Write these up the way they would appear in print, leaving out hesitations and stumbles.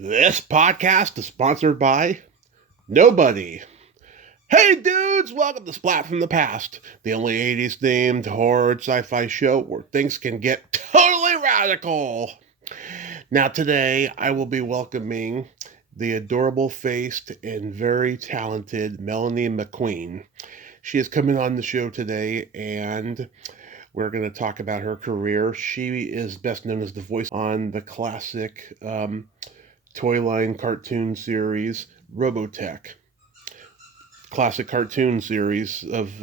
This podcast is sponsored by nobody. Hey dudes, welcome to Splat from the Past, the only 80s themed horror sci-fi show where things can get totally radical. Now today I will be welcoming the adorable faced and very talented Melanie MacQueen. She is coming on the show today and we're going to talk about her career. She is best known as the voice on the classic toy line cartoon series Robotech. Classic cartoon series of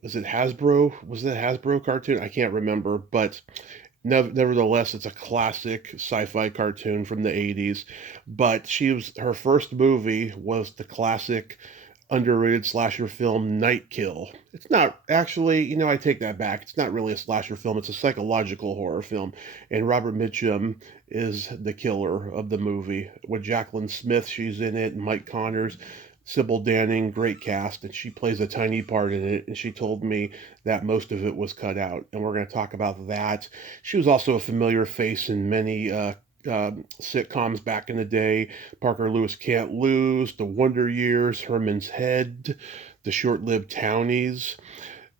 was it Hasbro? Was it a Hasbro cartoon? I can't remember, but nevertheless, it's a classic sci-fi cartoon from the 80s. But her first movie was the classic underrated slasher film Nightkill. It's not actually, I take that back. It's not really a slasher film. It's a psychological horror film. And Robert Mitchum is the killer of the movie. With Jacqueline Smith, she's in it, and Mike Connors, Sybil Danning, great cast, and she plays a tiny part in it. And she told me that most of it was cut out. And we're going to talk about that. She was also a familiar face in many sitcoms back in the day. Parker Lewis Can't Lose, The Wonder Years, Herman's Head, The Short-Lived Townies,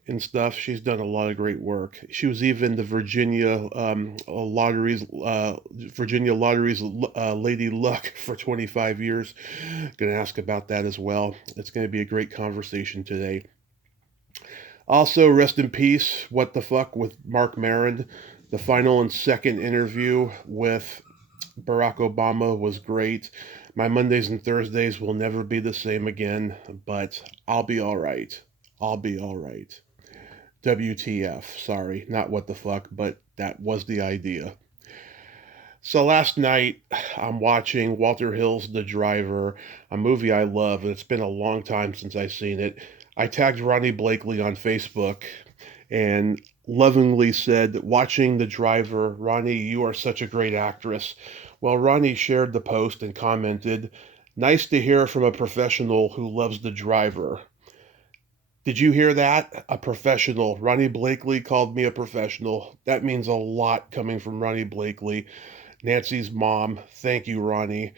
and stuff. She's done a lot of great work. She was even the Virginia Lottery's Lady Luck for 25 years. Going to ask about that as well. It's going to be a great conversation today. Also, rest in peace, What the Fuck with Mark Maron. The final and second interview with Barack Obama was great. My Mondays and Thursdays will never be the same again, but I'll be all right. I'll be all right. WTF. Sorry, not what the fuck, but that was the idea. So last night, I'm watching Walter Hill's The Driver, a movie I love, and it's been a long time since I've seen it. I tagged Ronnie Blakely on Facebook and lovingly said, watching The Driver, Ronnie, you are such a great actress. Well, Ronnie shared the post and commented, nice to hear from a professional who loves The Driver. Did you hear that? A professional. Ronnie Blakely called me a professional. That means a lot coming from Ronnie Blakely, Nancy's mom. Thank you, Ronnie.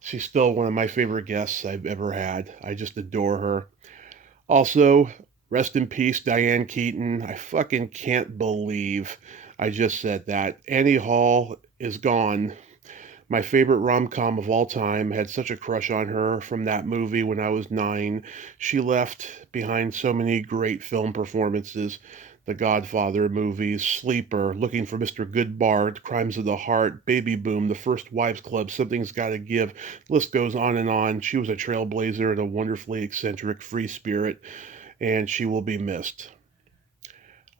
She's still one of my favorite guests I've ever had. I just adore her. Also, rest in peace, Diane Keaton. I fucking can't believe I just said that. Annie Hall is gone. My favorite rom-com of all time, had such a crush on her from that movie when I was 9. She left behind so many great film performances. The Godfather movies, Sleeper, Looking for Mr. Goodbar, Crimes of the Heart, Baby Boom, The First Wives Club, Something's Gotta Give. The list goes on and on. She was a trailblazer and a wonderfully eccentric free spirit, and she will be missed.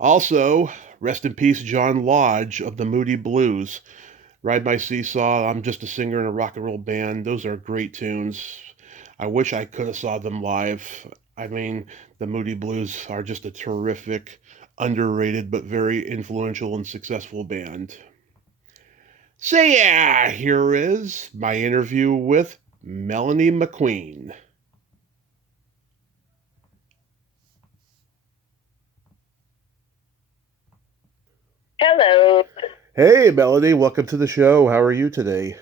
Also, rest in peace, John Lodge of the Moody Blues. Ride My Seesaw, I'm Just a Singer in a Rock and Roll Band. Those are great tunes. I wish I could have saw them live. I mean, the Moody Blues are just a terrific, underrated, but very influential and successful band. So yeah, here is my interview with Melanie MacQueen. Hello. Hey, Melanie, welcome to the show. How are you today?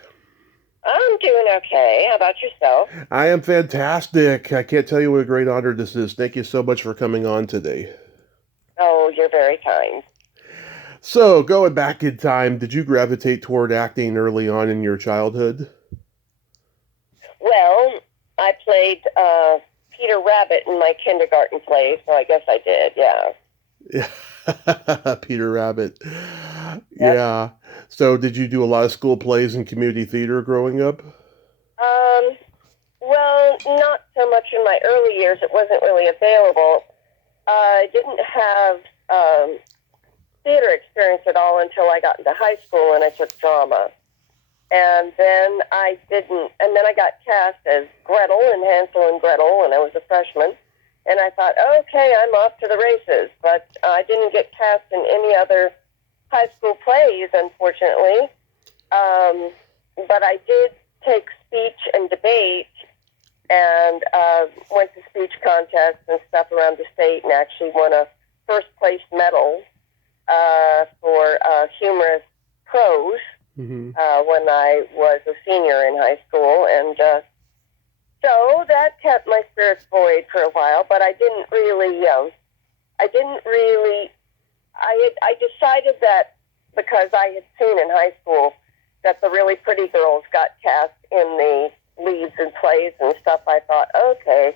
I'm doing okay. How about yourself? I am fantastic. I can't tell you what a great honor this is. Thank you so much for coming on today. Oh, you're very kind. So, going back in time, did you gravitate toward acting early on in your childhood? Well, I played Peter Rabbit in my kindergarten play, so I guess I did, yeah. Yeah. Peter Rabbit. Yep. Yeah. So, did you do a lot of school plays and community theater growing up? Um, well, not so much in my early years. It wasn't really available. I didn't have theater experience at all until I got into high school and I took drama. And then I got cast as Gretel in Hansel and Gretel when I was a freshman. And I thought, okay, I'm off to the races. But I didn't get cast in any other high school plays, unfortunately. But I did take speech and debate and went to speech contests and stuff around the state and actually won a first place medal for humorous prose. Mm-hmm. when I was a senior in high school, and so that kept my spirits buoyed for a while. But I didn't really. I decided that because I had seen in high school that the really pretty girls got cast in the leads and plays and stuff, I thought, okay,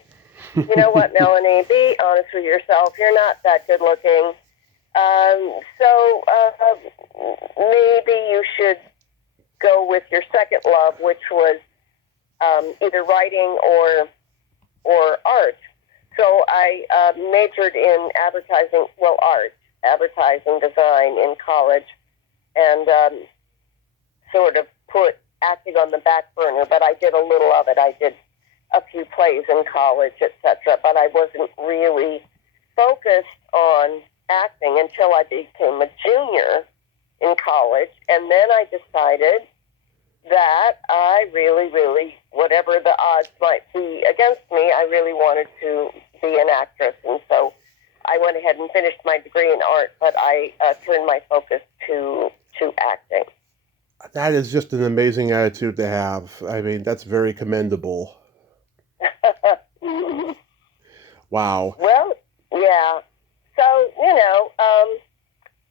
you know what, Melanie, be honest with yourself. You're not that good looking. So maybe you should go with your second love, which was either writing or art. So I majored in advertising design in college, and sort of put acting on the back burner. But I did a little of it. I did a few plays in college, etc. But I wasn't really focused on acting until I became a junior in college, and then I decided that I really, whatever the odds might be against me, I really wanted to be an actress. And so I went ahead and finished my degree in art, but I turned my focus to acting. That is just an amazing attitude to have. I mean, that's very commendable. Wow. Well, yeah. So,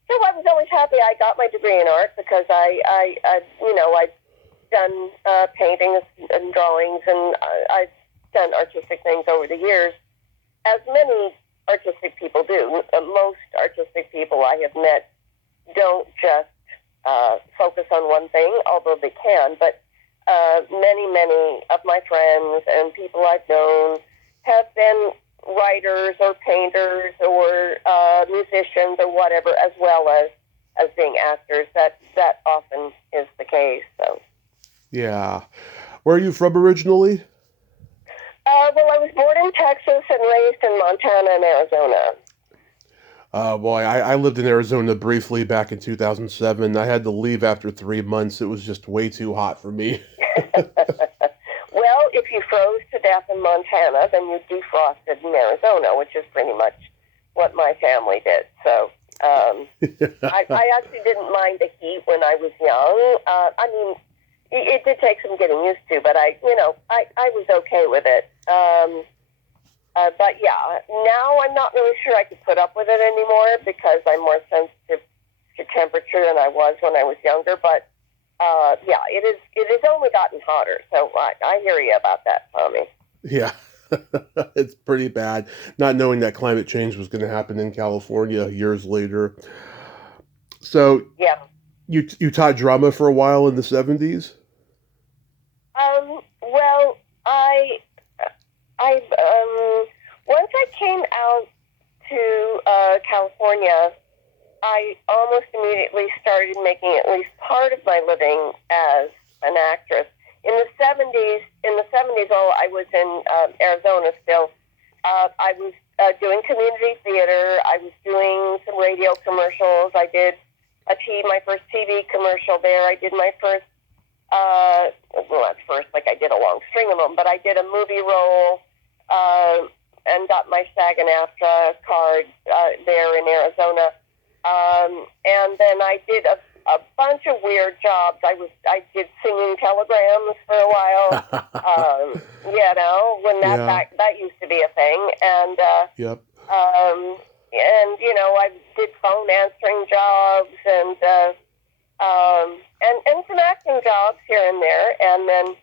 so I was always happy I got my degree in art because I've done paintings and drawings, and I've done artistic things over the years, as many artistic people do. Most artistic people I have met don't just focus on one thing, although they can, but many of my friends and people I've known have been writers or painters or musicians or whatever, as well as being actors. That often is the case. So. Yeah. Where are you from originally? Well, I was born in Texas and raised in Montana and Arizona. Boy, I lived in Arizona briefly back in 2007. I had to leave after 3 months. It was just way too hot for me. Well, if you froze to death in Montana, then you defrosted in Arizona, which is pretty much what my family did. So I actually didn't mind the heat when I was young. It did take some getting used to, but I was okay with it. But yeah, now I'm not really sure I could put up with it anymore because I'm more sensitive to temperature than I was when I was younger. But yeah, it has only gotten hotter. So I hear you about that, Tommy. Yeah. It's pretty bad. Not knowing that climate change was going to happen in California years later. So Yeah. you taught drama for a while in the 70s? Well, I once I came out to California, I almost immediately started making at least part of my living as an actress. In the 70s, while I was in Arizona still, I was doing community theater. I was doing some radio commercials. I did my first TV commercial there. I did my first, not first, like I did a long string of them, but I did a movie role and got my SAG-AFTRA card there in Arizona. And then I did a bunch of weird jobs. I did singing telegrams for a while. When Yeah. that used to be a thing, and Yep. I did phone answering jobs and some acting jobs here and there. And then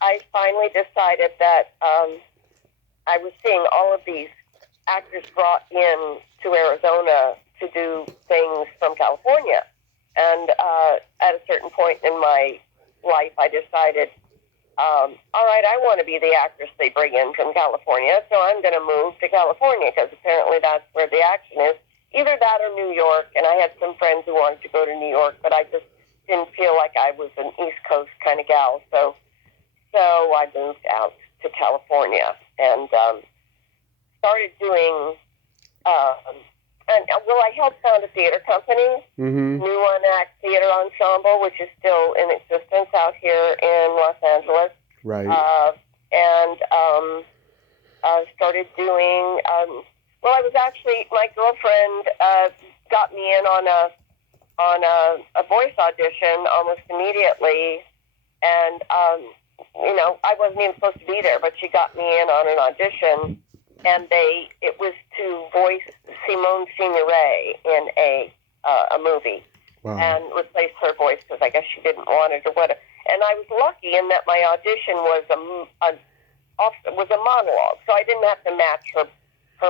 I finally decided that I was seeing all of these actors brought in to Arizona to do things from California. And at a certain point in my life, I decided, all right, I want to be the actress they bring in from California, so I'm going to move to California because apparently that's where the action is. Either that or New York, and I had some friends who wanted to go to New York, but I just didn't feel like I was an East Coast kind of gal, so I moved out to California and started doing I helped found a theater company, Mm-hmm. New One Act Theater Ensemble, which is still in existence out here in Los Angeles. Right. And started doing. I was actually, my girlfriend got me in on on a voice audition almost immediately, and I wasn't even supposed to be there, but she got me in on an audition, and it was to voice Simone Signoret in a movie. Wow. And replace her voice because I guess she didn't want it or whatever. And I was lucky in that my audition was a monologue, so I didn't have to match her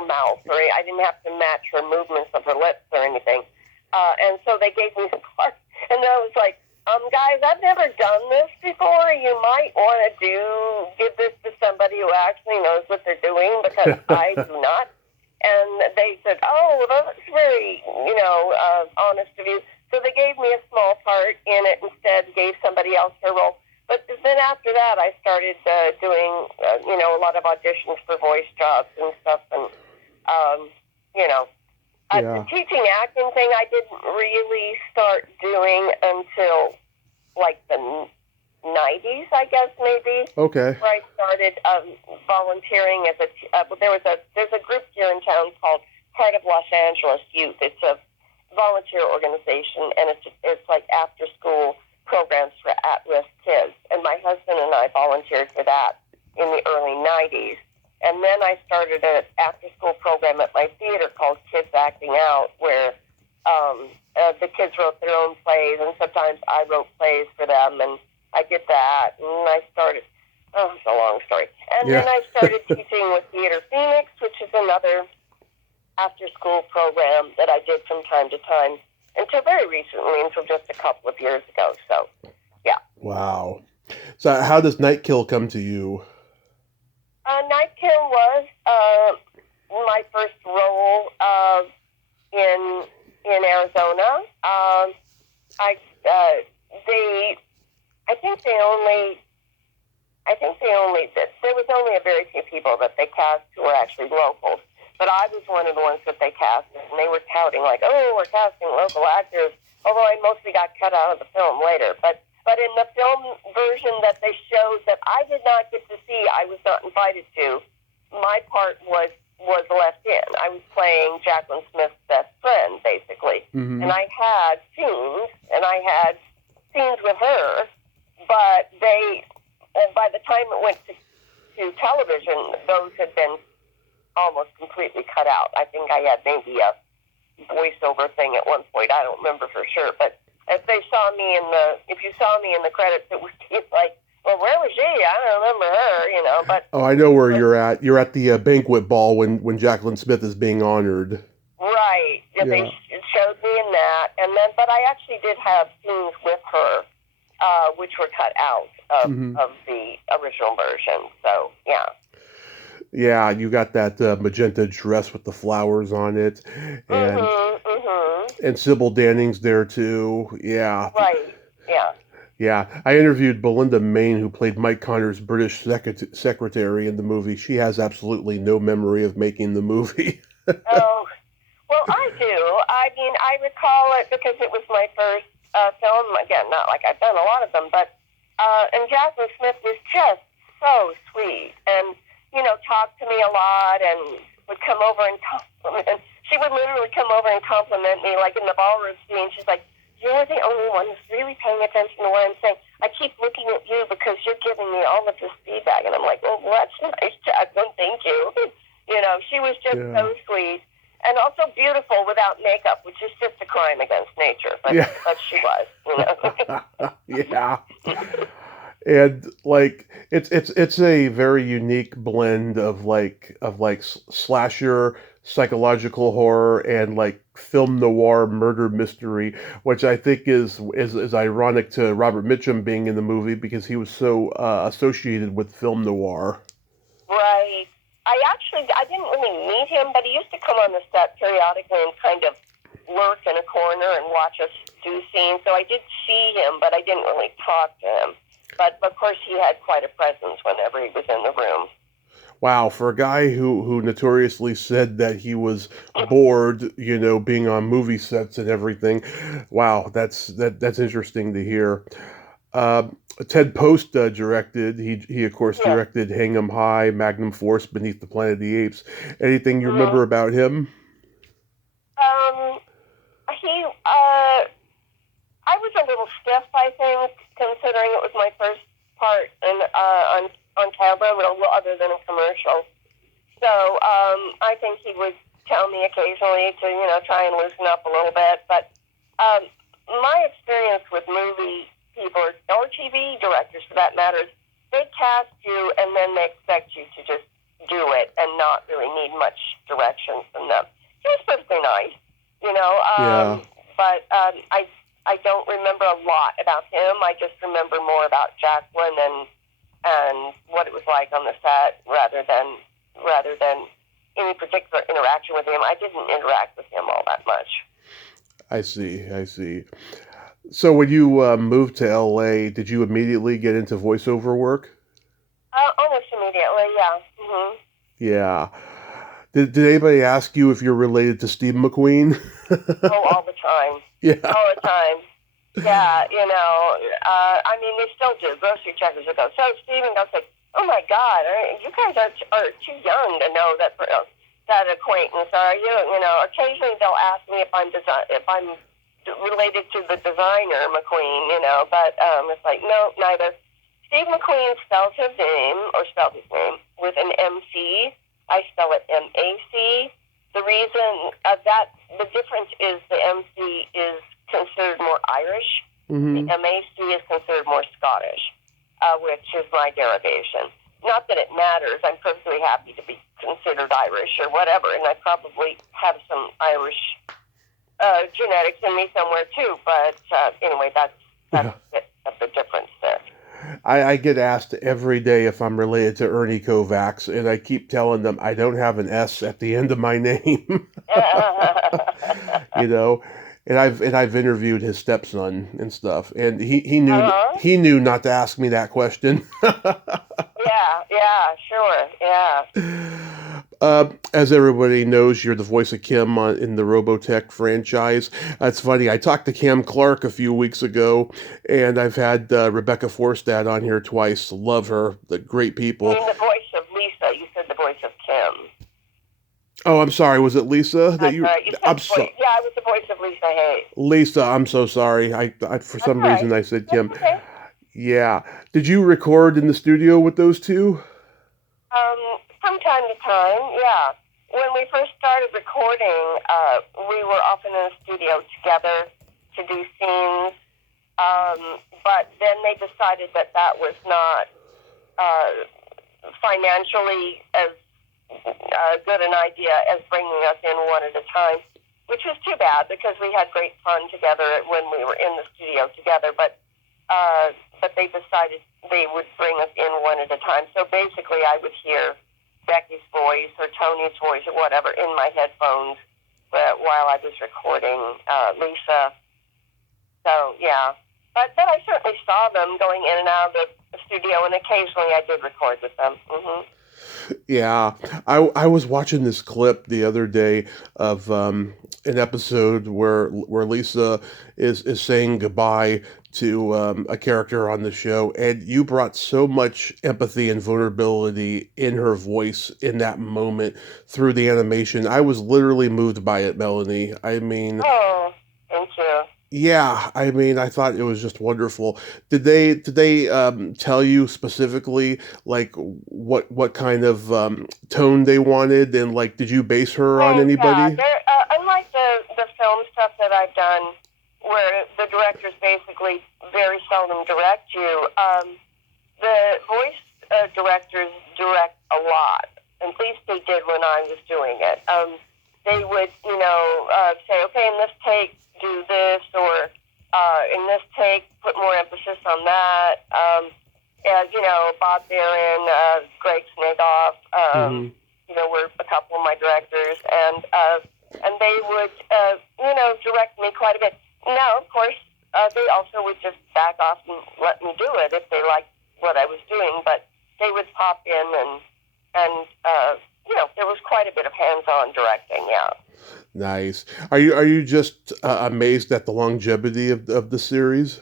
mouth, or I didn't have to match her movements of her lips or anything. And so they gave me the part, and I was like, guys, I've never done this before. You might want to give this to somebody who actually knows what they're doing, because I do not. And they said, oh, well, that's very, honest of you. So they gave me a small part in it instead, gave somebody else her role. But then after that, I started doing, a lot of auditions for voice jobs and stuff. And, the teaching acting thing I didn't really start doing until, like, the 90s, I guess, maybe. Okay. Where I started volunteering as there's a group here in town called Heart of Los Angeles Youth. It's a volunteer organization, and it's like after school programs for at-risk kids. And my husband and I volunteered for that in the early 90s. And then I started an after-school program at my theater called Kids Acting Out, where the kids wrote their own plays, and sometimes I wrote plays for them, and I did that. And I started, it's a long story. And then I started teaching with Theater Phoenix, which is another after-school program that I did from time to time until very recently, until just a couple of years ago. So, yeah. Wow. So how does Nightkill come to you? Nightkill was my first role in Arizona. There was only a very few people that they cast who were actually locals. But I was one of the ones that they cast, and they were touting like, oh, we're casting local actors, although I mostly got cut out of the film later. But in the film version that they showed that I did not get to see, I was not invited to, my part was left in. I was playing Jacqueline Smith's best friend, basically. Mm-hmm. And I had scenes with her, but by the time it went to television, those had been almost completely cut out. I think I had maybe a voiceover thing at one point. I don't remember for sure, but if you saw me in the credits, it would be like, well, where was she? I don't remember her, but... Oh, I know where you're at. You're at the banquet ball when Jacqueline Smith is being honored. Right. Yeah. They showed me in that, but I actually did have scenes with her, which were cut out of the original version. So, yeah. Yeah, you got that magenta dress with the flowers on it, and Sybil Danning's there too. Yeah. Right. Yeah. Yeah, I interviewed Belinda Main, who played Mike Connor's British secretary in the movie. She has absolutely no memory of making the movie. Oh, well, I do. I mean, I recall it because it was my first film. Again, not like I've done a lot of them, but and Jacqueline Smith was just so sweet and, talked to me a lot and would come over and compliment. She would literally come over and compliment me, like in the ballroom scene. She's like, you're the only one who's really paying attention to what I'm saying. I keep looking at you because you're giving me all of this feedback. And I'm like, well, that's nice, Jacqueline. Thank you. She was just so sweet. And also beautiful without makeup, which is just a crime against nature. But she was, Yeah. And like it's a very unique blend of slasher, psychological horror, and like film noir murder mystery, which I think is ironic to Robert Mitchum being in the movie because he was so associated with film noir. Right. I didn't really meet him, but he used to come on the set periodically and kind of lurk in a corner and watch us do scenes. So I did see him, but I didn't really talk to him. But, of course, he had quite a presence whenever he was in the room. Wow, for a guy who notoriously said that he was bored, being on movie sets and everything, wow, that's interesting to hear. Ted Post directed. He of course directed Hang 'Em High, Magnum Force, Beneath the Planet of the Apes. Anything you remember about him? I was a little stiff by things, considering it was my first part on camera, other than a commercial. So I think he would tell me occasionally to, try and loosen up a little bit. But my experience with movie people, or TV directors for that matter, is they cast you and then they expect you to just do it and not really need much direction from them. He was perfectly nice, Yeah. but I don't remember a lot about him. I just remember more about Jacqueline and what it was like on the set rather than any particular interaction with him. I didn't interact with him all that much. I see. I see. So when you moved to LA, did you immediately get into voiceover work? Almost immediately, yeah. Yeah. Did anybody ask you if you're related to Steve McQueen? Oh, all the time. Yeah. All the time. Yeah, I mean, they still do. Grocery checkers will go, so Steve, and I'll say, oh my God, you guys are too young to know that acquaintance, are you? Occasionally they'll ask me if I'm related to the designer McQueen, but it's like, no, neither. Steve McQueen spells his name with an MC. I spell it MAC. The reason the difference is the MC is considered more Irish. Mm-hmm. The MAC is considered more Scottish, which is my derivation. Not that it matters. I'm perfectly happy to be considered Irish or whatever, and I probably have some Irish genetics in me somewhere too. But anyway, that's a bit of the difference there. I get asked every day if I'm related to Ernie Kovacs, and I keep telling them I don't have an S at the end of my name. And I've interviewed his stepson and stuff, and he knew not to ask me that question. Yeah, sure, yeah. As everybody knows, you're the voice of Kim in the Robotech franchise. It's funny, I talked to Cam Clark a few weeks ago, and I've had Rebecca Forstad on here twice. Love her, the great people. You mean the voice of Lisa? You said the voice of Kim. Oh, I'm sorry. Was it Lisa that you? I'm sorry. Yeah, I was the voice of Lisa Hayes. Lisa, I'm so sorry. I for some reason I said Kim. Okay. Yeah. Did you record in the studio with those two? From time to time, yeah. When we first started recording, we were often in the studio together to do scenes. But then they decided that was not financially as good an idea as bringing us in one at a time, which was too bad because we had great fun together when we were in the studio together. But they decided they would bring us in one at a time. So basically, I would hear Becky's voice or Tony's voice or whatever in my headphones while I was recording Lisa. So yeah, but I certainly saw them going in and out of the studio, and occasionally I did record with them. Mm-hmm. Yeah, I was watching this clip the other day of an episode where Lisa is saying goodbye to a character on the show, and you brought so much empathy and vulnerability in her voice in that moment through the animation. I was literally moved by it, Melanie. I mean, oh, thank you. Yeah, I mean, I thought it was just wonderful. Did they tell you specifically like what kind of tone they wanted, and like did you base her on anybody? Yeah, unlike the film stuff that I've done, where the directors basically very seldom direct you, the voice directors direct a lot. At least they did when I was doing it. They would, say, okay, in this take, do this, or in this take, put more emphasis on that. Bob Barron, Greg Snagoff, were a couple of my directors, and they would, direct me quite a bit. Now, of course, they also would just back off and let me do it if they liked what I was doing, but they would pop in and there was quite a bit of hands-on directing, yeah. Nice. Are you just amazed at the longevity of the series?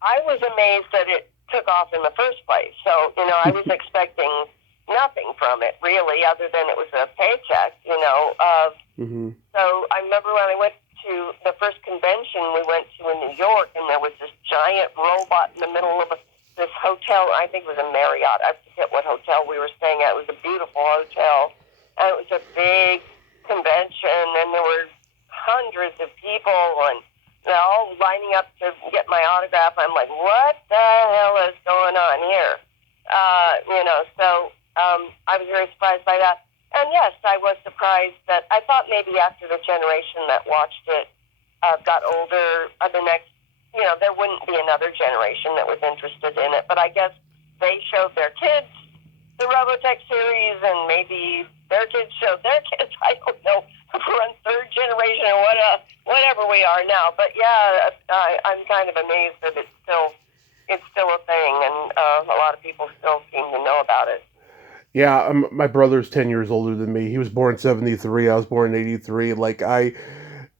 I was amazed that it took off in the first place. So, I was expecting nothing from it, really, other than it was a paycheck, Mm-hmm. So I remember when I went to the first convention we went to in New York, and there was this giant robot in the middle of this hotel. I think it was a Marriott. I forget what hotel we were staying at. It was a beautiful hotel, and it was a big convention, and there were hundreds of people, and they're all lining up to get my autograph. I'm like, what the hell is going on here? So I was very surprised by that. And yes, I was surprised that I thought maybe after the generation that watched it got older, the next, there wouldn't be another generation that was interested in it. But I guess they showed their kids the Robotech series, and maybe their kids showed their kids. I don't know if we're on third generation or whatever we are now. But yeah, I'm kind of amazed that it's still a thing, and a lot of people still seem to know about it. Yeah, my brother's 10 years older than me. He was born in 73. I was born in 83. Like, I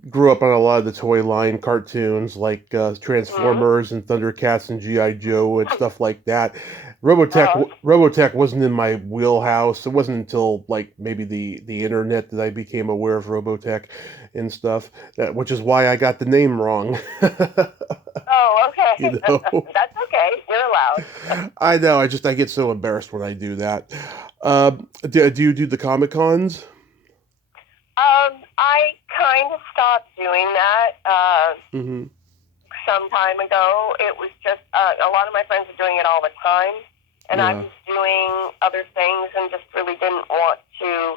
grew up on a lot of the toy line cartoons, like Transformers and Thundercats and G.I. Joe and stuff like that. Robotech wasn't in my wheelhouse. It wasn't until, like, maybe the internet that I became aware of Robotech and stuff, which is why I got the name wrong. Oh, okay. You know? That's okay. You're allowed. I know. I get so embarrassed when I do that. Do you do the Comic Cons? I kind of stopped doing that some time ago. It was just a lot of my friends are doing it all the time, and I was doing other things and just really didn't want to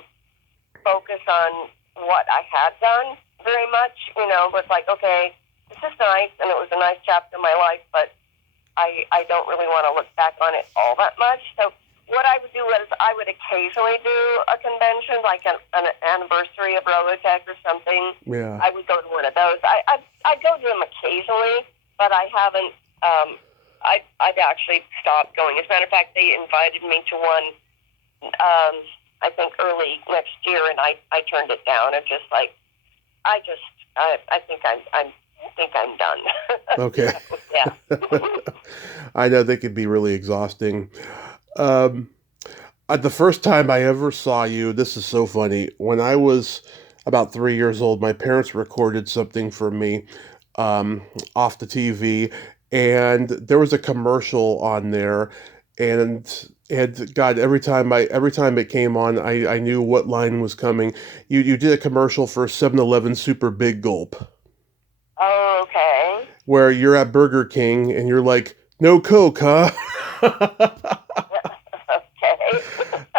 focus on what I had done very much. It was like, okay, this is nice, and it was a nice chapter in my life, but I don't really want to look back on it all that much. So what I would do is I would occasionally do a convention, like an anniversary of Robotech or something. Yeah. I would go to one of those. I go to them occasionally, but I haven't. I've actually stopped going. As a matter of fact, they invited me to one. I think early next year, and I turned it down. It's just like I think I'm done. Okay. So, yeah. I know they can be really exhausting. The first time I ever saw you, this is so funny. When I was about 3 years old, my parents recorded something for me off the TV, and there was a commercial on there, and God, every time it came on, I knew what line was coming. You did a commercial for 7-Eleven Super Big Gulp. Oh, okay. Where you're at Burger King and you're like, no Coke, huh? Okay.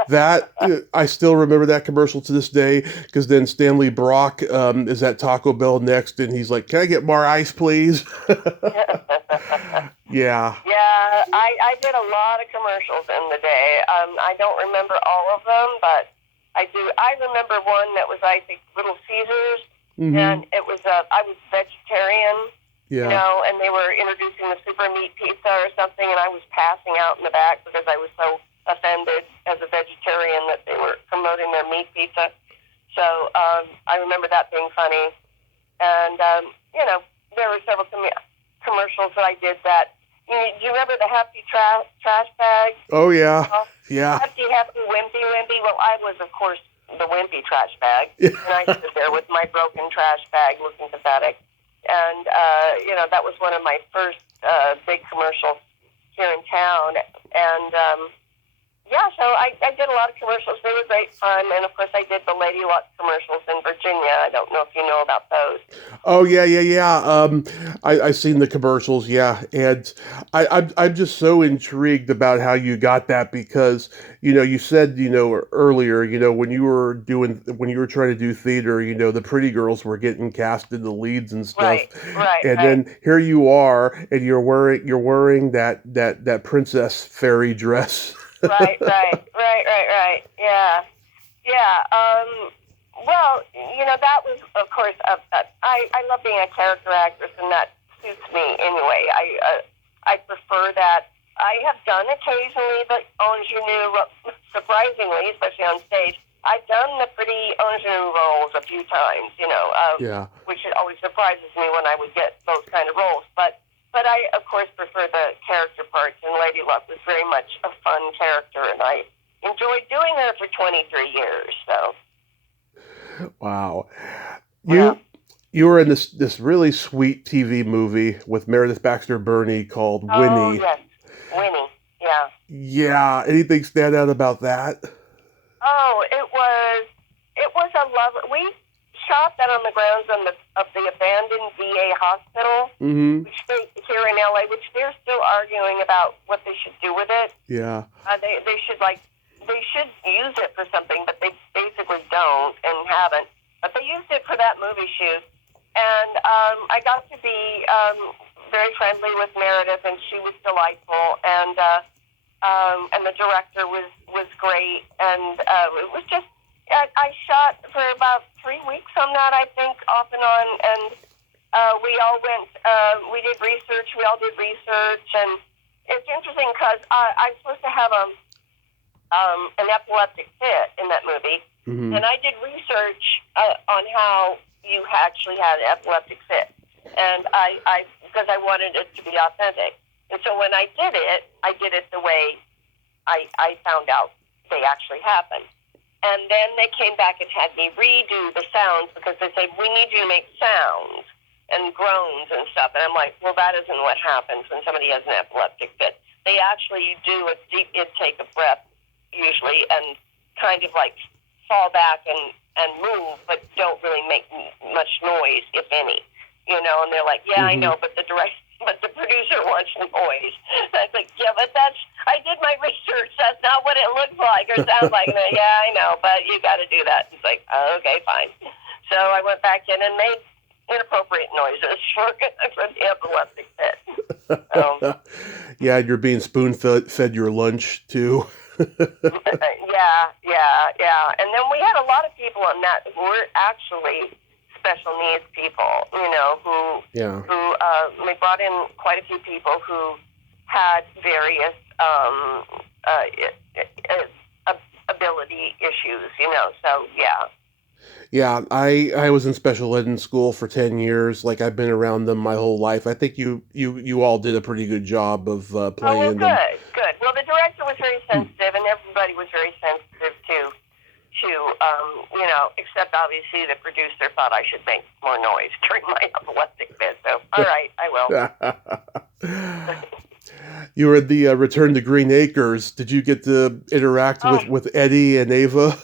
That I still remember that commercial to this day, because then Stanley Brock is at Taco Bell next, and he's like, "Can I get more ice, please?" Yeah. Yeah, I did a lot of commercials in the day. I don't remember all of them, but I do. I remember one that was, I think, Little Caesars, and it was I was vegetarian. Yeah. And they were introducing the super meat pizza or something, and I was passing out in the back because I was so offended as a vegetarian that they were promoting their meat pizza. So I remember that being funny. And, there were several commercials that I did that. Do you remember the Hefty trash bag? Oh, yeah. Yeah. Hefty, Wimpy. Well, I was, of course, the Wimpy trash bag. And I stood there with my broken trash bag looking pathetic. And, that was one of my first big commercials here in town. And, so I did a lot of commercials. They were great fun. And, of course, I did the Lady Luck commercials in Virginia. I don't know if you know about those. Oh, yeah. I seen the commercials, yeah. And I'm just so intrigued about how you got that, because, you said, earlier, when you were trying to do theater, the pretty girls were getting cast in the leads and stuff. Right. And then here you are, and you're wearing that princess fairy dress. Right. Yeah. Well, that was, of course, I love being a character actress, and that suits me anyway. I prefer that. I have done occasionally the ingenue, surprisingly, especially on stage. I've done the pretty ingenue roles a few times, which always surprises me when I would get those kind of roles. But I, of course, prefer the character parts, and Lady Luck was very much a fun character, and I enjoyed doing her for 23 years. So. Wow. You were in this really sweet TV movie with Meredith Baxter Birney called Oh Winnie. yes, Winnie. Yeah. Yeah, anything stand out about that? Oh, it was a love. We shot that on the grounds of the abandoned VA hospital, Mm-hmm. which here in LA, which they're still arguing about what they should do with it. Yeah. They should they should use it for something, but they basically don't and haven't. But they used it for that movie shoot, and I got to be very friendly with Meredith, and she was delightful, and the director was great, and it was just I shot for about 3 weeks on that, I think, off and on, and we all went. We did research. We all did research, and it's interesting because I'm supposed to have an epileptic fit in that movie, Mm-hmm. and I did research on how you actually had an epileptic fit, and I because I wanted it to be authentic. And so when I did it the way I found out they actually happened. And then they came back and had me redo the sounds because they said, we need you to make sounds and groans and stuff. And I'm like, well, that isn't what happens when somebody has an epileptic fit. They actually do a deep intake of breath usually and kind of like fall back and move, but don't really make much noise, if any. You know, and they're like, yeah, I know, but the producer wants noise. I was like, yeah, but I did my research. That's not what it looks like or sounds like. And yeah, I know, but you got to do that. It's like, oh, okay, fine. So I went back in and made inappropriate noises for the epileptic fit. Yeah, you're being spoon fed your lunch too. yeah. And then we had a lot of people on that who were actually special needs people, you know, who we brought in quite a few people who had various ability issues, you know. So yeah. Yeah, I was in special ed in school for 10 years. Like I've been around them my whole life. I think you all did a pretty good job of playing them. Good. Well, the director was very sensitive, and everybody was very sensitive to you know, except obviously the producer thought I should make more noise during my epileptic fit. So, all right, I will. You were at the Return to Green Acres. Did you get to interact with Eddie and Ava?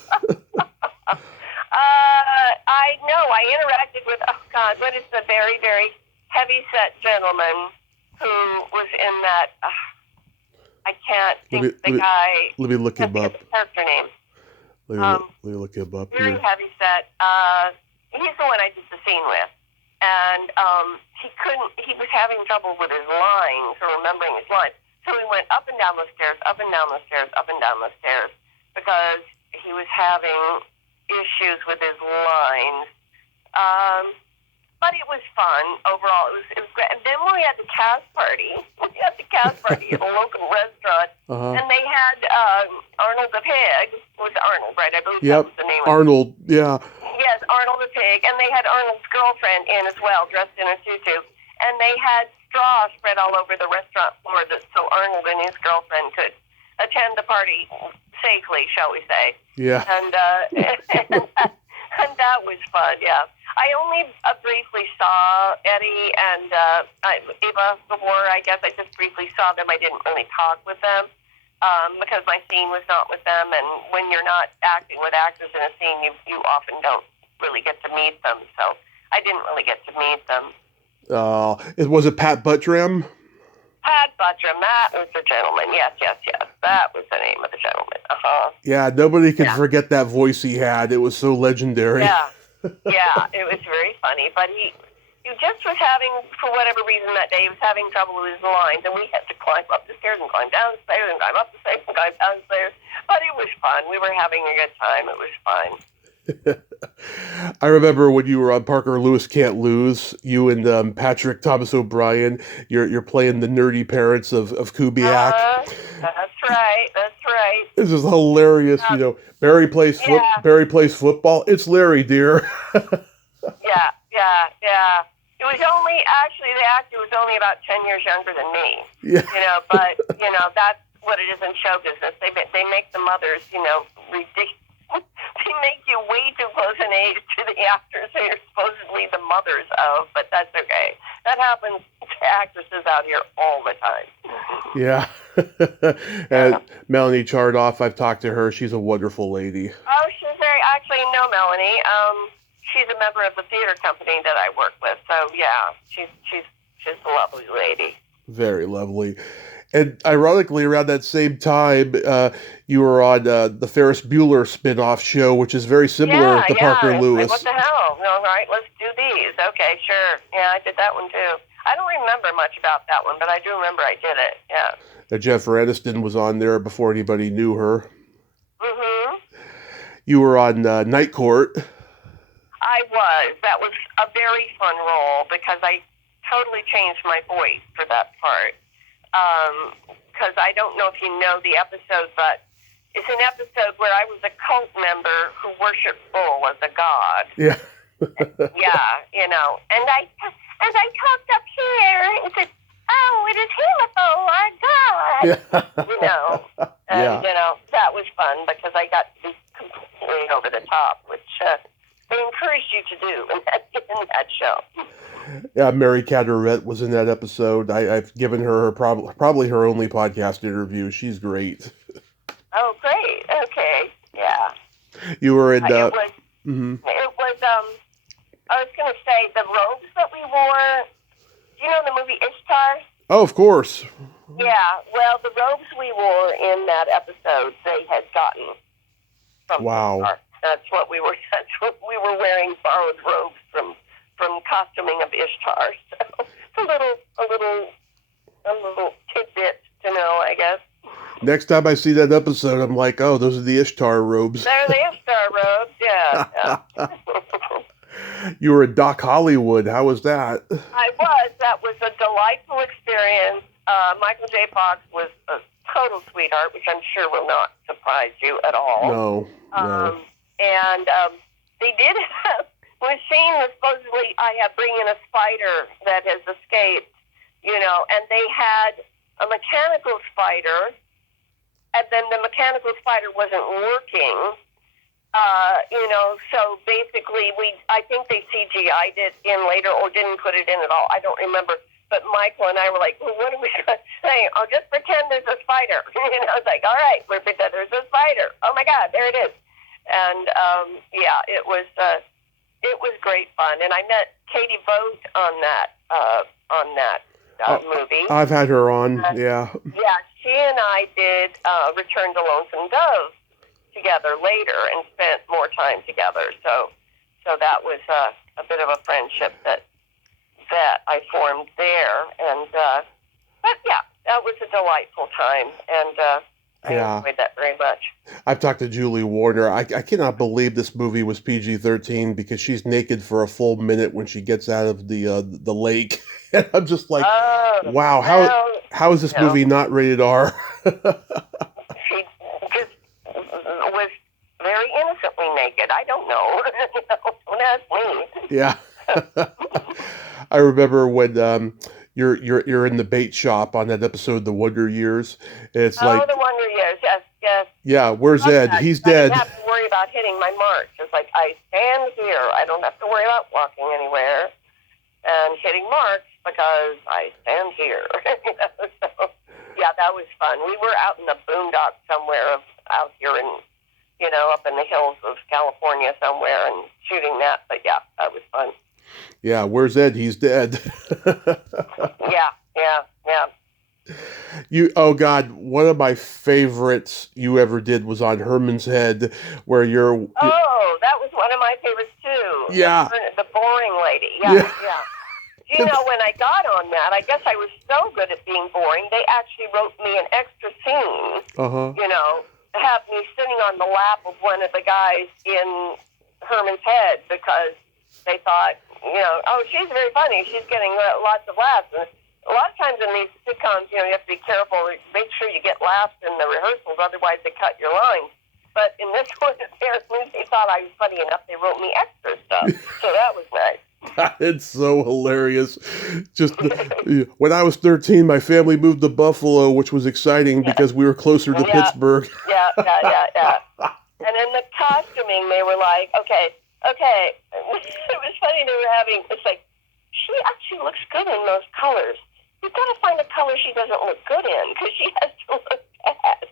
I know. I interacted with, oh God, what is the very, very heavy-set gentleman who was in that, I can't think the guy. Let me look him up. The character name. Let me look him up. Very heavy-set. He's the one I did the scene with. And he was having trouble with his lines or remembering his lines. So he went up and down the stairs, up and down the stairs, up and down the stairs, because he was having issues with his lines. But it was fun overall. It was great. And then when we had the cast party, at a local restaurant, and they had Arnold the Pig. It was Arnold, right? I believe that was the name. Arnold, yeah. Yes, Arnold the Pig. And they had Arnold's girlfriend in as well, dressed in a tutu. And they had straw spread all over the restaurant floor so Arnold and his girlfriend could attend the party safely, shall we say. Yeah. And that was fun, yeah. I only briefly saw Eddie and Ava before. I guess I just briefly saw them. I didn't really talk with them because my scene was not with them. And when you're not acting with actors in a scene, you often don't really get to meet them. So I didn't really get to meet them. Was it Pat Buttram? Pat Buttram, that was the gentleman. Yes. That was the name of the gentleman. Yeah, nobody can forget that voice he had. It was so legendary. Yeah, it was very funny. But he just was having, for whatever reason that day, he was having trouble with his lines, and we had to climb up the stairs and climb down the stairs and climb up the stairs and climb down the stairs. But it was fun. We were having a good time. It was fun. I remember when you were on Parker Lewis Can't Lose, you and Patrick Thomas O'Brien, you're playing the nerdy parents of Kubiak. That's right. This is hilarious. You know, Barry plays football. It's Larry, dear. Yeah. It was only, actually, the actor was only about 10 years younger than me. Yeah. You know, but, you know, that's what it is in show business. They make the mothers, you know, ridiculous. make you way too close in age to the actors who you're supposedly the mothers of, but that's okay. That happens to actresses out here all the time. Yeah. And Melanie Chardoff, I've talked to her. She's a wonderful lady. Oh, she's very, actually, no, Melanie. She's a member of the theater company that I work with, so yeah, she's a lovely lady. Very lovely. And ironically, around that same time, you were on the Ferris Bueller spin-off show, which is very similar to Parker Lewis. What the hell? All right, let's do these. Okay, sure. Yeah, I did that one too. I don't remember much about that one, but I do remember I did it. Yeah. Jennifer Aniston was on there before anybody knew her. Mm-hmm. You were on Night Court. I was. That was a very fun role because I totally changed my voice for that part. Because I don't know if you know the episode, but it's an episode where I was a cult member who worshipped Bull as a god. Yeah. Yeah, you know. And I talked up here and said, "Oh, it is him, our god." Yeah. You know. And, you know, that was fun because I got to be completely over the top, which they encouraged you to do in that show. Yeah, Mary Cadorette was in that episode. I've given her probably her only podcast interview. She's great. Oh, great. Okay. Yeah. You were in... It was, I was going to say, the robes that we wore, do you know the movie Ishtar? Oh, of course. Yeah, well, the robes we wore in that episode, they had gotten from Ishtar. That's what we were wearing, borrowed robes from costuming of Ishtar. So it's a little tidbit to know, I guess. Next time I see that episode, I'm like, oh, those are the Ishtar robes. They're the Ishtar robes, yeah. You were at Doc Hollywood. How was that? I was. That was a delightful experience. Michael J. Fox was a total sweetheart, which I'm sure will not surprise you at all. No. And they did have, we're seeing supposedly I have bring in a spider that has escaped, you know, and they had a mechanical spider, and then the mechanical spider wasn't working. You know, so basically I think they CGI'd it in later or didn't put it in at all. I don't remember. But Michael and I were like, well, what are we going to say? Oh, just pretend there's a spider. You know, it's like, all right, we're pretend there's a spider. Oh my God, there it is. And yeah, it was great fun. And I met Katie Vogt on that movie. I've had her on, yeah. Yeah, she and I did Return to Lonesome Dove together later and spent more time together. So that was a bit of a friendship that I formed there. And but yeah, that was a delightful time, and I enjoyed that very much. I've talked to Julie Warner. I cannot believe this movie was PG-13 because she's naked for a full minute when she gets out of the lake. And I'm just like, wow, how is this movie not rated R? She just was very innocently naked. I don't know. Don't ask me. Yeah. I remember when you're in the bait shop on that episode, The Wonder Years. It's The Wonder Years, yes. Yeah, where's Ed? That. He's dead. I didn't have to worry about hitting my marks. It's like, I stand here. I don't have to worry about walking anywhere and hitting marks because I stand here. So, yeah, that was fun. We were out in the boondocks somewhere out here in, up in the hills of California somewhere and shooting that. But yeah, that was fun. Yeah, where's Ed? He's dead. Yeah. Oh God, one of my favorites you ever did was on Herman's Head, where you're. Oh, that was one of my favorites too. Yeah. The boring lady. Yeah. When I got on that, I guess I was so good at being boring, they actually wrote me an extra scene. Have me sitting on the lap of one of the guys in Herman's Head because they thought, oh, she's very funny. She's getting lots of laughs. And a lot of times in these sitcoms, you have to be careful. Make sure you get laughs in the rehearsals, otherwise they cut your lines. But in this one, apparently they thought I was funny enough, they wrote me extra stuff. So that was nice. It's so hilarious. Just when I was 13, my family moved to Buffalo, which was exciting because we were closer to Pittsburgh. Yeah. And And in the costuming, they were like, okay. It was funny, it's like, she actually looks good in those colors. You've got to find a color she doesn't look good in, because she has to look bad.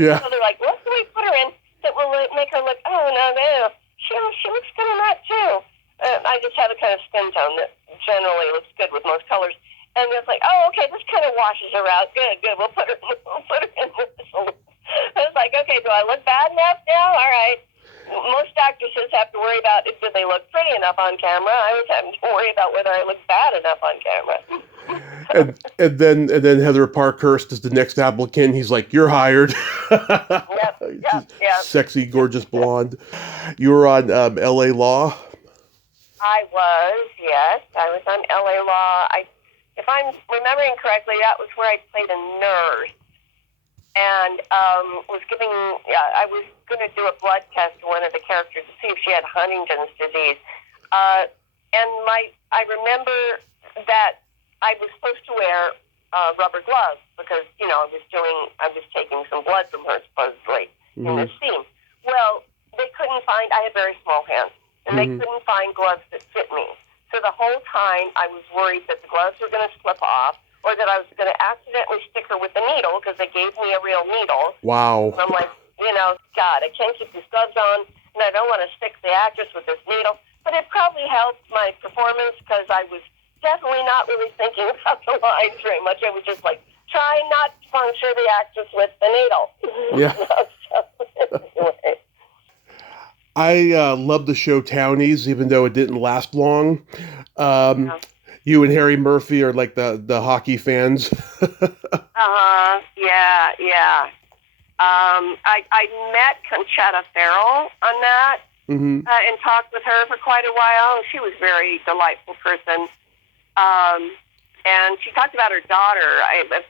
Yeah. So they're like, what can we put her in that will make her look, no. She looks good in that, too. I just have a kind of skin tone that generally looks good with most colors. And it's like, okay, this kind of washes her out. Good. We'll put her in this. I was like, okay, do I look bad enough now? All right. Most actresses have to worry about do they look pretty enough on camera. I was having to worry about whether I looked bad enough on camera. and then Heather Parkhurst is the next applicant. He's like, "You're hired." Yep. Sexy, gorgeous blonde. You were on L.A. Law. I was, yes. I was on L.A. Law. If I'm remembering correctly, that was where I played a nurse. And I was going to do a blood test to one of the characters to see if she had Huntington's disease. I remember that I was supposed to wear rubber gloves because, I was taking some blood from her supposedly in this scene. Well, they couldn't find, I had very small hands, and they couldn't find gloves that fit me. So the whole time I was worried that the gloves were going to slip off, or that I was going to accidentally stick her with the needle because they gave me a real needle. Wow. And I'm like, God, I can't keep these gloves on, and I don't want to stick the actress with this needle. But it probably helped my performance because I was definitely not really thinking about the lines very much. I was just like, trying not to puncture the actress with the needle. Yeah. Anyway. I love the show Townies, even though it didn't last long. You and Harry Murphy are like the hockey fans. Yeah. I met Conchetta Ferrell on that and talked with her for quite a while. She was a very delightful person. And she talked about her daughter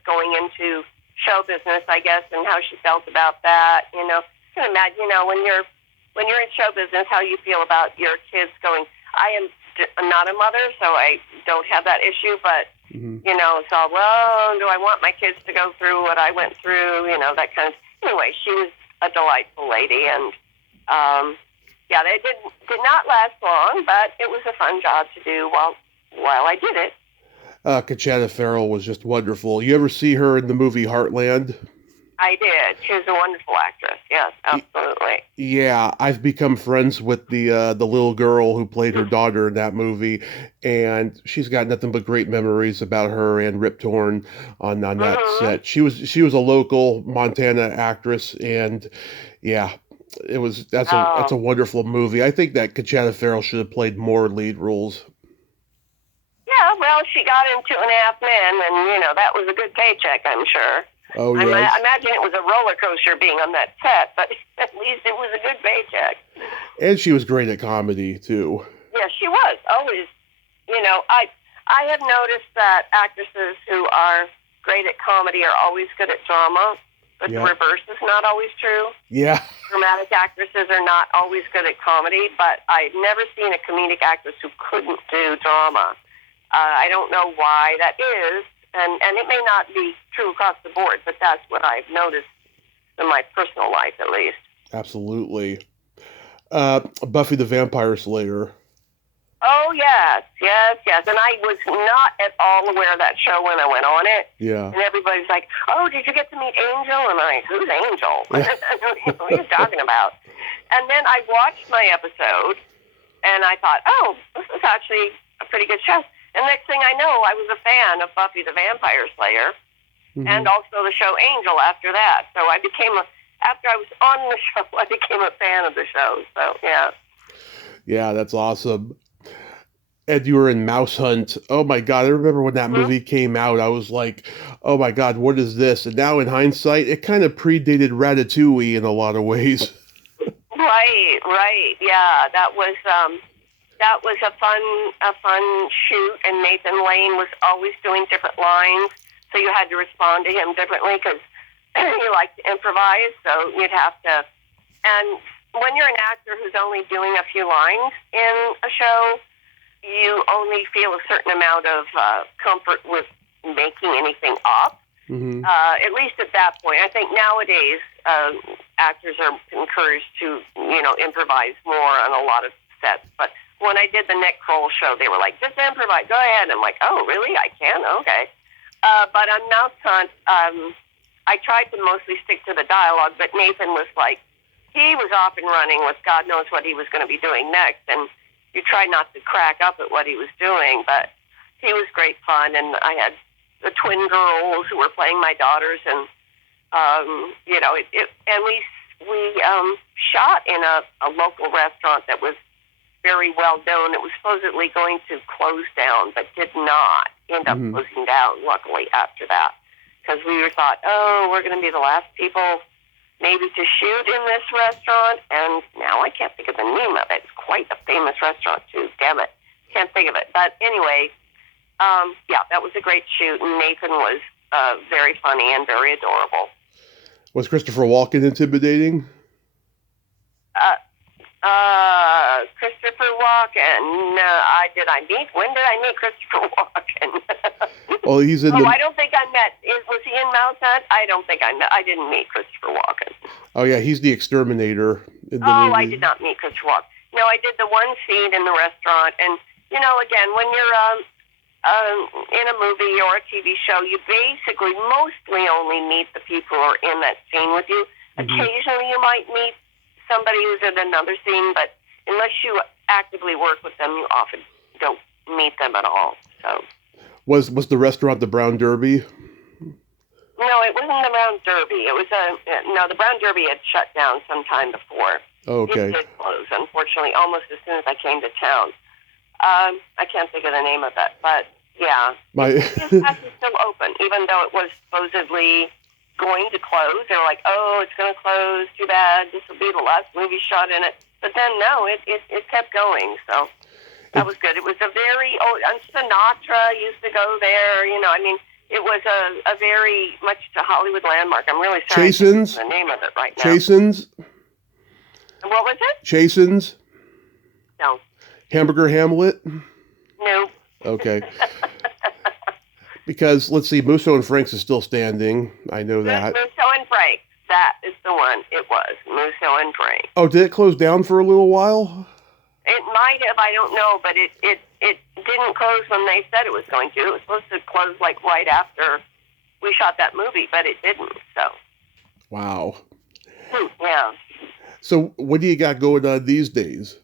going into show business, I guess, and how she felt about that. You can imagine, when you're in show business, how you feel about your kids going. I'm not a mother, so I don't have that issue, but, do I want my kids to go through what I went through, that kind of, anyway, she was a delightful lady, and, they did not last long, but it was a fun job to do while I did it. Conchetta Ferrell was just wonderful. You ever see her in the movie Heartland? I did. She was a wonderful actress. Yes, absolutely. Yeah, I've become friends with the little girl who played her daughter in that movie, and she's got nothing but great memories about her and Rip Torn on that set. She was a local Montana actress, and yeah, that's a wonderful movie. I think that Conchetta Ferrell should have played more lead roles. Yeah, well, she got in 2.5 Men, and that was a good paycheck, I'm sure. Oh, yes. I imagine it was a roller coaster being on that set, but at least it was a good paycheck. And she was great at comedy, too. Yeah, she was. Always. I have noticed that actresses who are great at comedy are always good at drama, but the reverse is not always true. Yeah. Dramatic actresses are not always good at comedy, but I've never seen a comedic actress who couldn't do drama. I don't know why that is. And it may not be true across the board, but that's what I've noticed in my personal life, at least. Absolutely. Buffy the Vampire Slayer. Oh, yes. And I was not at all aware of that show when I went on it. Yeah. And everybody's like, oh, did you get to meet Angel? And I'm like, who's Angel? Yeah. What are you talking about? And then I watched my episode, and I thought, oh, this is actually a pretty good show. And next thing I know, I was a fan of Buffy the Vampire Slayer, and also the show Angel after that. So after I was on the show, I became a fan of the show. So, yeah. Yeah, that's awesome. And you were in Mouse Hunt. Oh, my God. I remember when that movie came out, I was like, oh, my God, what is this? And now in hindsight, it kind of predated Ratatouille in a lot of ways. Right. Yeah, that was a fun shoot, and Nathan Lane was always doing different lines, so you had to respond to him differently because he liked to improvise, so you'd have to. And when you're an actor who's only doing a few lines in a show, you only feel a certain amount of comfort with making anything up. At least at that point. I think nowadays actors are encouraged to, improvise more on a lot of sets. But when I did the Nick Kroll show, they were like, just improvise, go ahead. I'm like, oh, really? I can? Okay. But on Mouse Hunt, I tried to mostly stick to the dialogue, but Nathan was like, he was off and running with God knows what he was going to be doing next, and you try not to crack up at what he was doing, but he was great fun, and I had the twin girls who were playing my daughters, and, and we shot in a local restaurant that was very well known. It was supposedly going to close down, but did not end up closing down, luckily, after that. Because we thought, we're going to be the last people maybe to shoot in this restaurant. And now I can't think of the name of it. It's quite a famous restaurant, too. Damn it. Can't think of it. But anyway, that was a great shoot. And Nathan was very funny and very adorable. Was Christopher Walken intimidating? Christopher Walken. When did I meet Christopher Walken? Well, he's in I don't think I met. Was he in Mouse Hunt? I don't think I didn't meet Christopher Walken. Oh, yeah, he's the exterminator in the movie. I did not meet Christopher Walken. No, I did the one scene in the restaurant. And, again, when you're in a movie or a TV show, you basically mostly only meet the people who are in that scene with you. Occasionally you might meet somebody who's in another scene, but unless you actively work with them, you often don't meet them at all. So, was the restaurant the Brown Derby? No, it wasn't the Brown Derby. It was the Brown Derby had shut down sometime before. Oh, okay. It did close, unfortunately, almost as soon as I came to town. I can't think of the name of it, but yeah, it's still open, even though it was supposedly going to close. They were like, it's going to close, too bad, this will be the last movie shot in it. But then, no, it kept going, so that was good. It was a very, Sinatra used to go there, it was a very much to Hollywood landmark. I'm really sorry Chasen's? the name of it right now. Chasen's? What was it? Chasen's? No. Hamburger Hamlet? No. Okay. Because, let's see, Musso and Frank's is still standing. I know that. Musso and Frank. That is the one it was. Musso and Frank. Oh, did it close down for a little while? It might have. I don't know. But it didn't close when they said it was going to. It was supposed to close like right after we shot that movie, but it didn't. So. Wow. Yeah. So what do you got going on these days?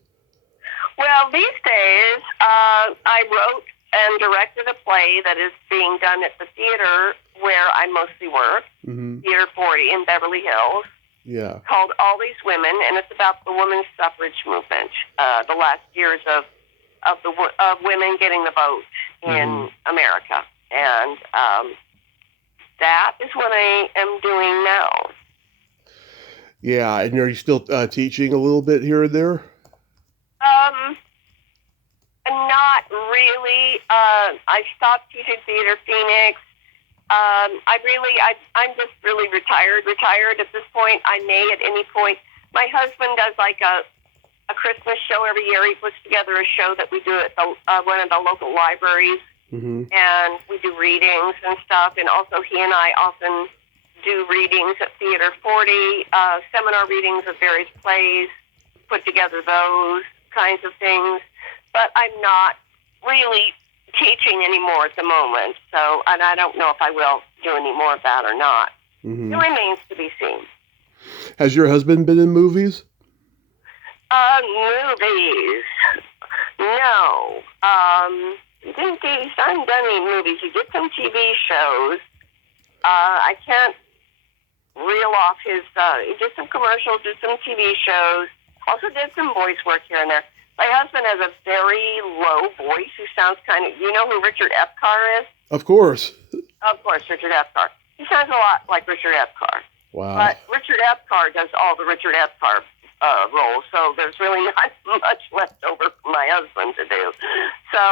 Well, these days, I wrote and directed a play that is being done at the theater where I mostly work, Theater 40 in Beverly Hills. Yeah. Called All These Women, and it's about the women's suffrage movement, the last years of women getting the vote in America. And that is what I am doing now. Yeah, and are you still teaching a little bit here and there? Not really. I stopped teaching Theater Phoenix. I'm just really retired at this point. I may at any point. My husband does like a Christmas show every year. He puts together a show that we do at one of the local libraries, and we do readings and stuff. And also he and I often do readings at Theater 40, seminar readings of various plays, put together those kinds of things. But I'm not really teaching anymore at the moment, so, and I don't know if I will do any more of that or not. It remains to be seen. Has your husband been in movies? Movies? No. He hasn't done any movies. He did some TV shows. I can't reel off his, he did some commercials, did some TV shows, also did some voice work here and there. My husband has a very low voice who sounds kind of, you know who Richard Epcar is? Of course. Of course, Richard Epcar. He sounds a lot like Richard Epcar. Wow. But Richard Epcar does all the Richard Epcar roles, so there's really not much left over for my husband to do. So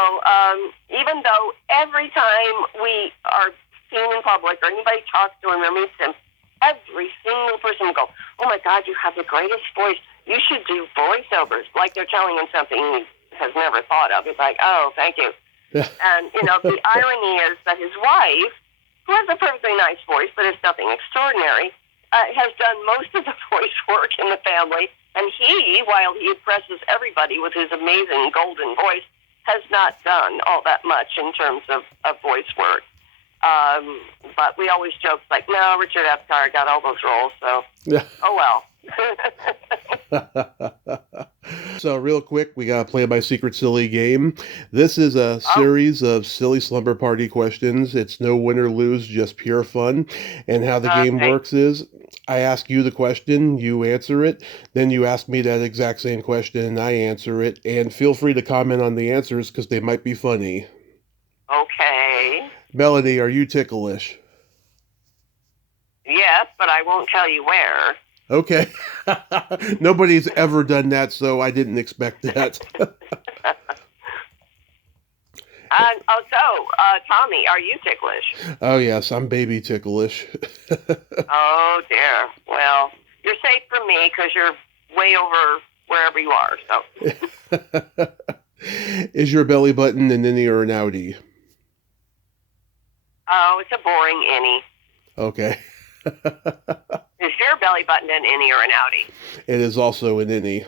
even though every time we are seen in public or anybody talks to him or meets him, every single person will go, "Oh my God, you have the greatest voice. You should do voiceovers," like they're telling him something he has never thought of. He's like, "Oh, thank you." And, the irony is that his wife, who has a perfectly nice voice, but it's nothing extraordinary, has done most of the voice work in the family, and he, while he impresses everybody with his amazing golden voice, has not done all that much in terms of voice work. But we always joke like, no, Richard Epcar got all those roles, so oh well. So real quick, we gotta play my secret silly game. This is a series of silly slumber party questions. It's no win or lose, just pure fun. And how the game works is I ask you the question, you answer it, then you ask me that exact same question and I answer it, and feel free to comment on the answers because they might be funny. Okay. Melanie, are you ticklish? Yes, but I won't tell you where. Okay. Nobody's ever done that, so I didn't expect that. Tommy, are you ticklish? Oh, yes, I'm baby ticklish. Oh, dear. Well, you're safe from me because you're way over wherever you are, so. Is your belly button an innie or an outie? Oh, it's a boring innie. Okay. Is your belly button an innie or an outie? It is also an innie.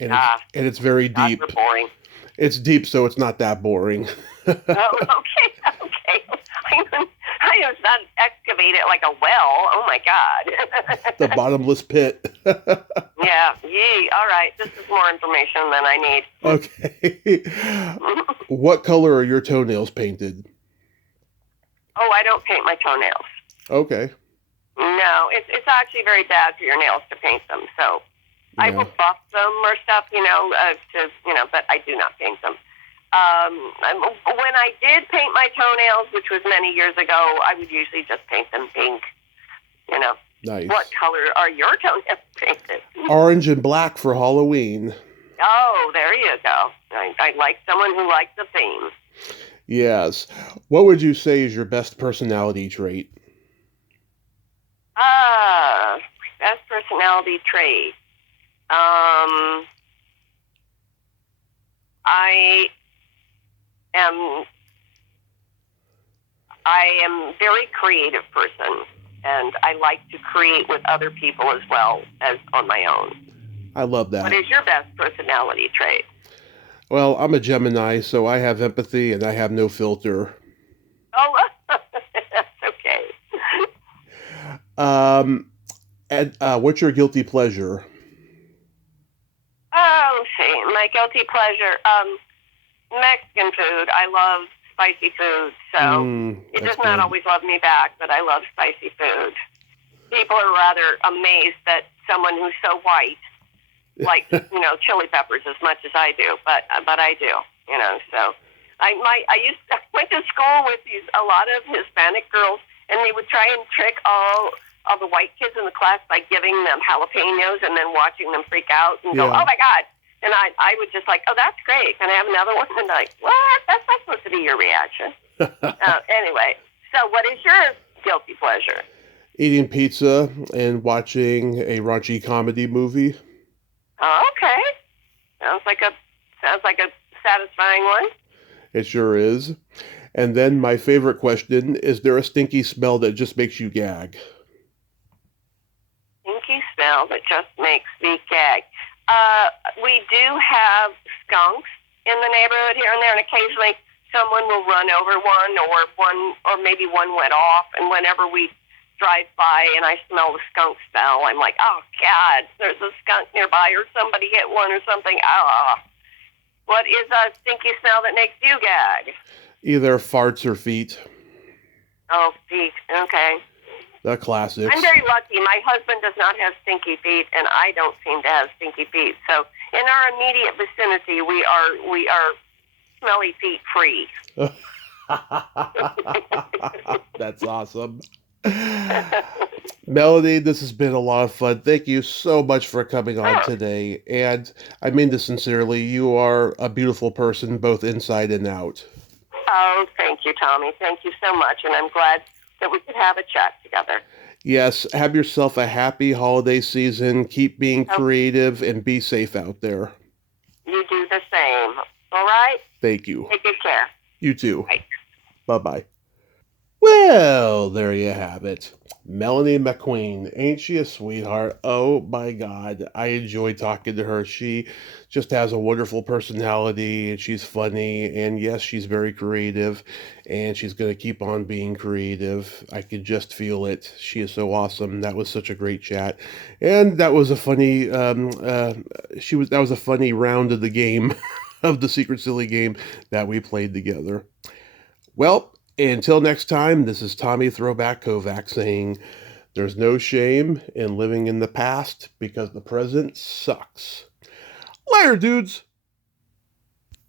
And it's very deep. That's boring. It's deep, so it's not that boring. Oh, okay. I was not excavate it like a well. Oh, my God. The bottomless pit. Yeah. Yee. All right. This is more information than I need. Okay. What color are your toenails painted? Oh, I don't paint my toenails. Okay. No, it's actually very bad for your nails to paint them. So I will buff them or stuff, but I do not paint them. When I did paint my toenails, which was many years ago, I would usually just paint them pink. Nice. What color are your toenails painted? Orange and black for Halloween. Oh, there you go. I like someone who likes the theme. Yes. What would you say is your best personality trait? Best personality trait. I am a very creative person, and I like to create with other people as well as on my own. I love that. What is your best personality trait? Well, I'm a Gemini, so I have empathy and I have no filter. Oh, that's okay. And what's your guilty pleasure? Oh, let's see. My guilty pleasure. Mexican food. I love spicy food, so it does not always love me back, but I love spicy food. People are rather amazed that someone who's so white likes, chili peppers as much as I do, but I do, so. I went to school with a lot of Hispanic girls, and they would try and trick all the white kids in the class by giving them jalapenos and then watching them freak out and go, oh my God. And I would just like, oh, that's great. Can I have another one? And like, what? That's not supposed to be your reaction. Anyway, so what is your guilty pleasure? Eating pizza and watching a raunchy comedy movie. Oh, okay. Sounds like a satisfying one. It sure is. And then my favorite question, is there a stinky smell that just makes you gag? Stinky smell that just makes me gag. We do have skunks in the neighborhood here and there, and occasionally someone will run over one, or maybe one went off, and whenever we drive by and I smell the skunk smell, I'm like, oh God, there's a skunk nearby, or somebody hit one or something. What is a stinky smell that makes you gag? Either farts or feet. Oh, feet. Okay. The classics. I'm very lucky. My husband does not have stinky feet, and I don't seem to have stinky feet. So in our immediate vicinity, we are smelly feet free. That's awesome. Melanie, this has been a lot of fun. Thank you so much for coming on today. And I mean this sincerely. You are a beautiful person, both inside and out. Oh, thank you, Tommy. Thank you so much. And I'm glad that we could have a chat together. Yes, have yourself a happy holiday season. Keep being creative and be safe out there. You do the same. All right? Thank you. Take good care. You too. Bye. Bye-bye. Well, there you have it. Melanie MacQueen, ain't she a sweetheart? Oh my God, I enjoy talking to her. She just has a wonderful personality and she's funny. And yes, she's very creative and she's going to keep on being creative. I could just feel it. She is so awesome. That was such a great chat. And that was a funny, that was a funny round of the game, of the Secret Silly game that we played together. Well, until next time, this is Tommy Throwback Kovac saying there's no shame in living in the past because the present sucks. Later, dudes!